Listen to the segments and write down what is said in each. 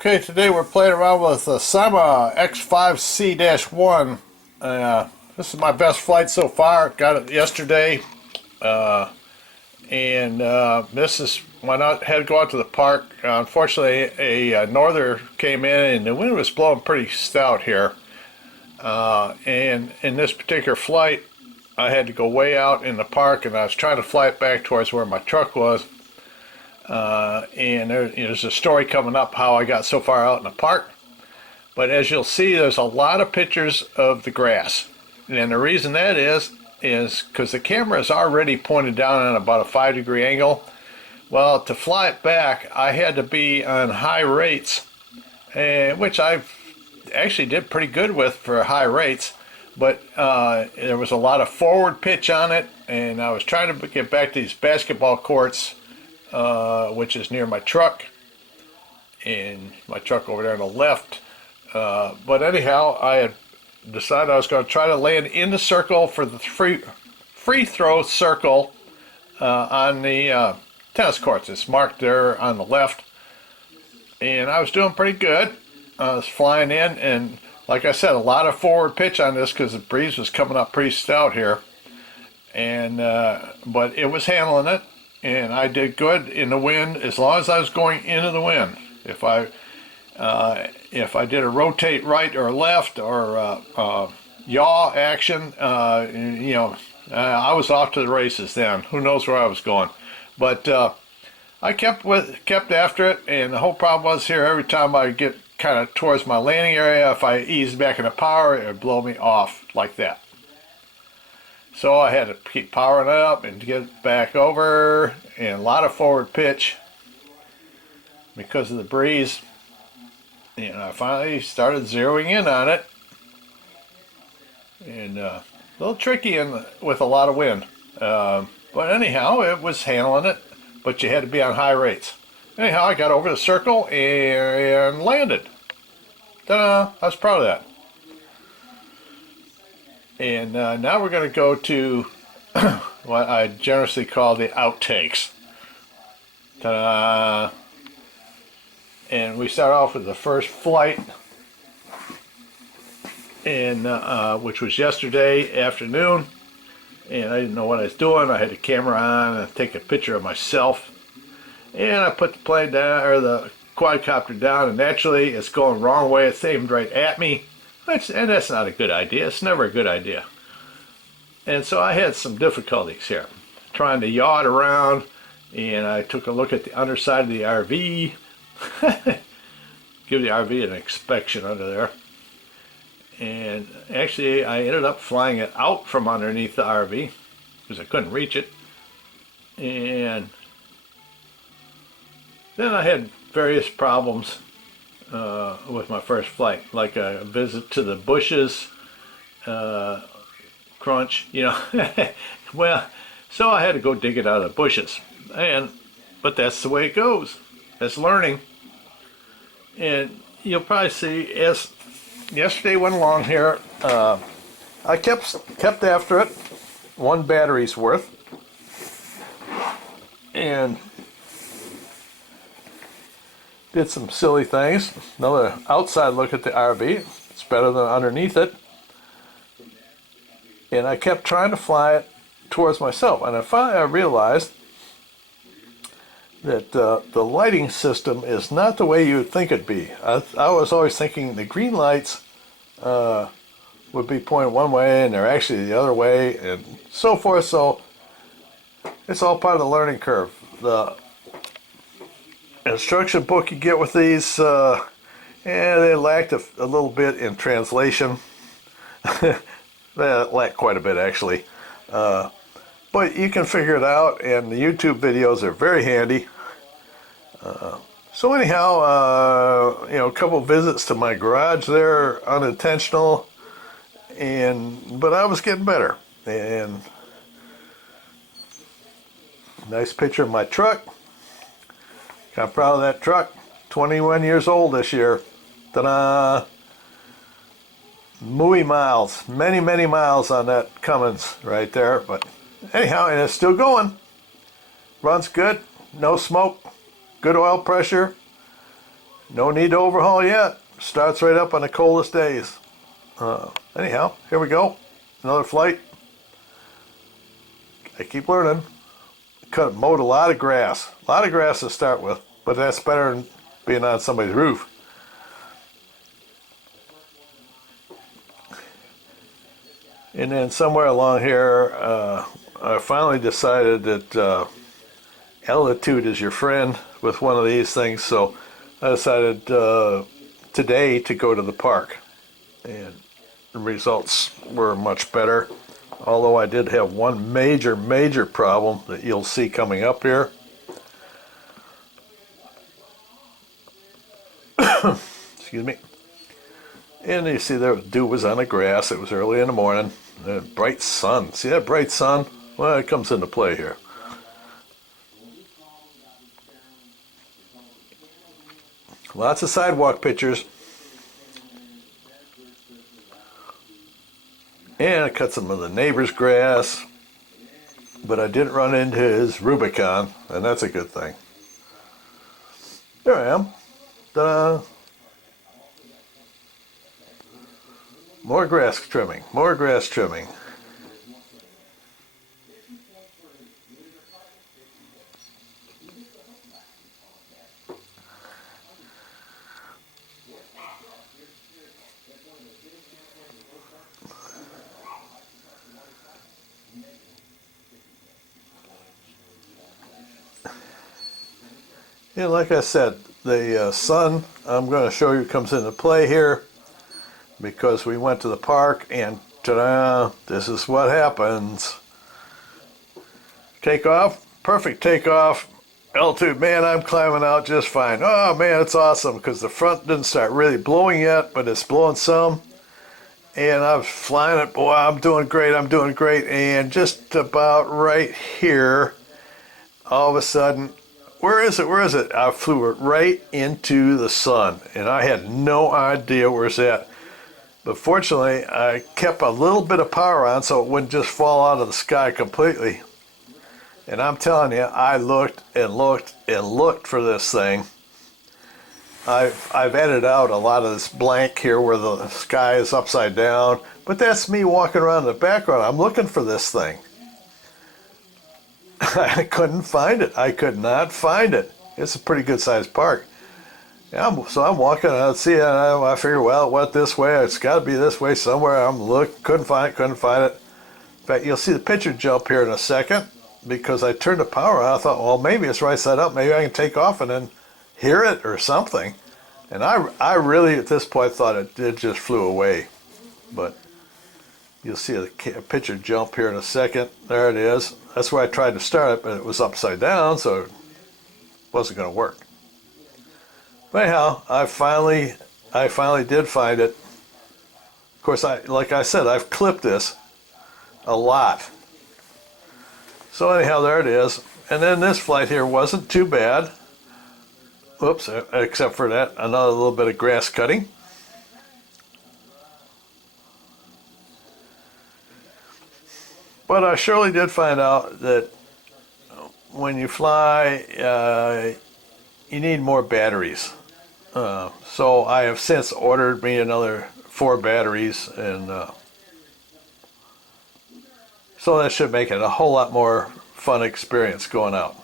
Okay, today we're playing around with the SYMA X5C-1. This is my best flight so far. Got it yesterday. This is when I had to go out to the park. Unfortunately, a norther came in and the wind was blowing pretty stout here. And in this particular flight, I had to go way out in the park, and I was trying to fly it back towards where my truck was. There's a story coming up how I got so far out in the park. But as you'll see, there's a lot of pictures of the grass. And the reason that is because the camera is already pointed down at about a 5-degree angle. Well, to fly it back, I had to be on high rates, which I actually did pretty good with for high rates. But there was a lot of forward pitch on it, and I was trying to get back to these basketball courts, which is near my truck, and my truck over there on the left. But anyhow, I had decided I was going to try to land in the circle for the free throw circle on the tennis courts. It's marked there on the left, and I was doing pretty good. I was flying in, and like I said, a lot of forward pitch on this because the breeze was coming up pretty stout here, and but it was handling it. And I did good in the wind as long as I was going into the wind. If I did a rotate right or left or yaw action, I was off to the races then. Who knows where I was going? But I kept after it, and the whole problem was here. Every time I get kind of towards my landing area, if I ease back into power, it would blow me off like that. So I had to keep powering it up and get back over, and a lot of forward pitch because of the breeze. And I finally started zeroing in on it, and a little tricky with a lot of wind. But anyhow, it was handling it, but you had to be on high rates. Anyhow, I got over the circle and landed. Ta-da! I was proud of that. And now we're going to go to what I generously call the outtakes. Ta-da! And we start off with the first flight, which was yesterday afternoon. And I didn't know what I was doing. I had the camera on and take a picture of myself. And I put the plane down, or the quadcopter down, and naturally it's going the wrong way. It's aimed right at me. And that's not a good idea. It's never a good idea. And so I had some difficulties here, trying to yaw it around, and I took a look at the underside of the RV. Give the RV an inspection under there. And actually I ended up flying it out from underneath the RV because I couldn't reach it. And then I had various problems with my first flight, like a visit to the bushes, crunch, well, so I had to go dig it out of the bushes, but that's the way it goes. That's learning. And you'll probably see, as yesterday went along here, I kept after it, one battery's worth, and did some silly things. Another outside look at the RV. It's better than underneath it. And I kept trying to fly it towards myself. And finally I realized that the lighting system is not the way you would think it'd be. I was always thinking the green lights would be pointed one way and they're actually the other way and so forth. So it's all part of the learning curve. The instruction book you get with these, they lacked a little bit in translation. They lack quite a bit actually, but you can figure it out, and the YouTube videos are very handy. So anyhow, a couple visits to my garage there, unintentional, but I was getting better. And nice picture of my truck. I'm proud of that truck. 21 years old this year. Ta-da! Muy miles, many miles on that Cummins right there. But anyhow, and it's still going. Runs good, no smoke, good oil pressure. No need to overhaul yet. Starts right up on the coldest days. Anyhow, here we go. Another flight. I keep learning. Mowed a lot of grass. A lot of grass to start with, but that's better than being on somebody's roof. And then somewhere along here, I finally decided that altitude is your friend with one of these things, so I decided today to go to the park, and the results were much better, although I did have one major problem that you'll see coming up here. Excuse me. And you see there, dew was on the grass. It was early in the morning. Bright sun. See that bright sun? Well, it comes into play here. Lots of sidewalk pictures. And I cut some of the neighbor's grass. But I didn't run into his Rubicon, and that's a good thing. There I am. Ta-da! More grass trimming, more grass trimming. Yeah, like I said, the sun, I'm going to show you, comes into play here, because we went to the park and ta-da, this is what happens. Takeoff, perfect takeoff. altitude, man, I'm climbing out just fine. Oh man, it's awesome because the front didn't start really blowing yet, but it's blowing some. And I was flying it, boy, I'm doing great, and just about right here, all of a sudden, where is it? I flew it right into the sun, and I had no idea where it's at. But fortunately, I kept a little bit of power on so it wouldn't just fall out of the sky completely. And I'm telling you, I looked and looked and looked for this thing. I've edited out a lot of this blank here where the sky is upside down, but that's me walking around in the background. I'm looking for this thing. I couldn't find it. I could not find it. It's a pretty good sized park. Yeah, so I'm walking, I see it, and I figure, well, it went this way. It's got to be this way somewhere. I'm looking, couldn't find it. In fact, you'll see the picture jump here in a second because I turned the power on. I thought, well, maybe it's right side up. Maybe I can take off and then hear it or something. And I really, at this point, thought it just flew away. But you'll see a picture jump here in a second. There it is. That's where I tried to start it, but it was upside down, so it wasn't going to work. But anyhow, I finally did find it. Of course, like I said, I've clipped this a lot. So anyhow, there it is. And then this flight here wasn't too bad. Whoops, except for that, another little bit of grass cutting. But I surely did find out that when you fly, you need more batteries. So I have since ordered me another 4 batteries, and so that should make it a whole lot more fun experience going out.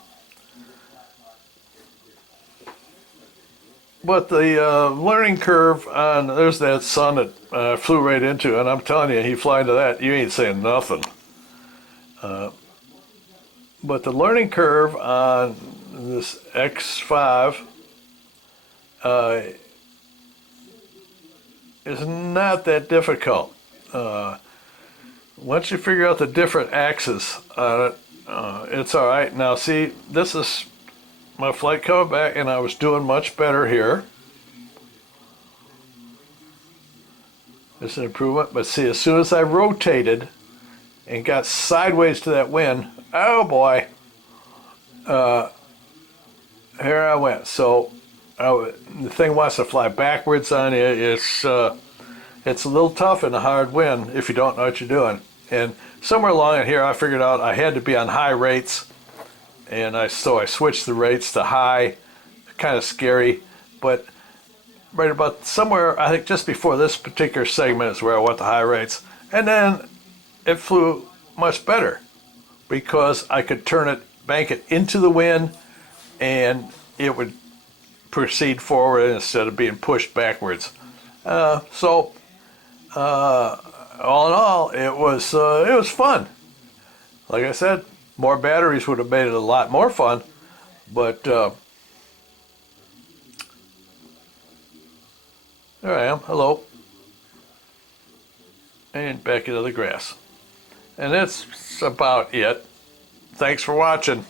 But the learning curve on, there's that sun that I flew right into, and I'm telling you, he fly into that, you ain't saying nothing. But the learning curve on this X5 is not that difficult. Once you figure out the different axes on it, it's all right. Now see, this is my flight coming back, and I was doing much better here. This is an improvement, but see, as soon as I rotated and got sideways to that wind, oh boy, here I went. So the thing wants to fly backwards on you. It's a little tough in a hard wind if you don't know what you're doing. And somewhere along in here, I figured out I had to be on high rates, and so I switched the rates to high. Kind of scary, but right about somewhere, I think just before this particular segment is where I went to high rates. And then it flew much better because I could turn it, bank it into the wind, and it would proceed forward instead of being pushed backwards. So all in all, it was fun. Like I said, more batteries would have made it a lot more fun, but there I am. Hello. And back into the grass. And that's about it. Thanks for watching.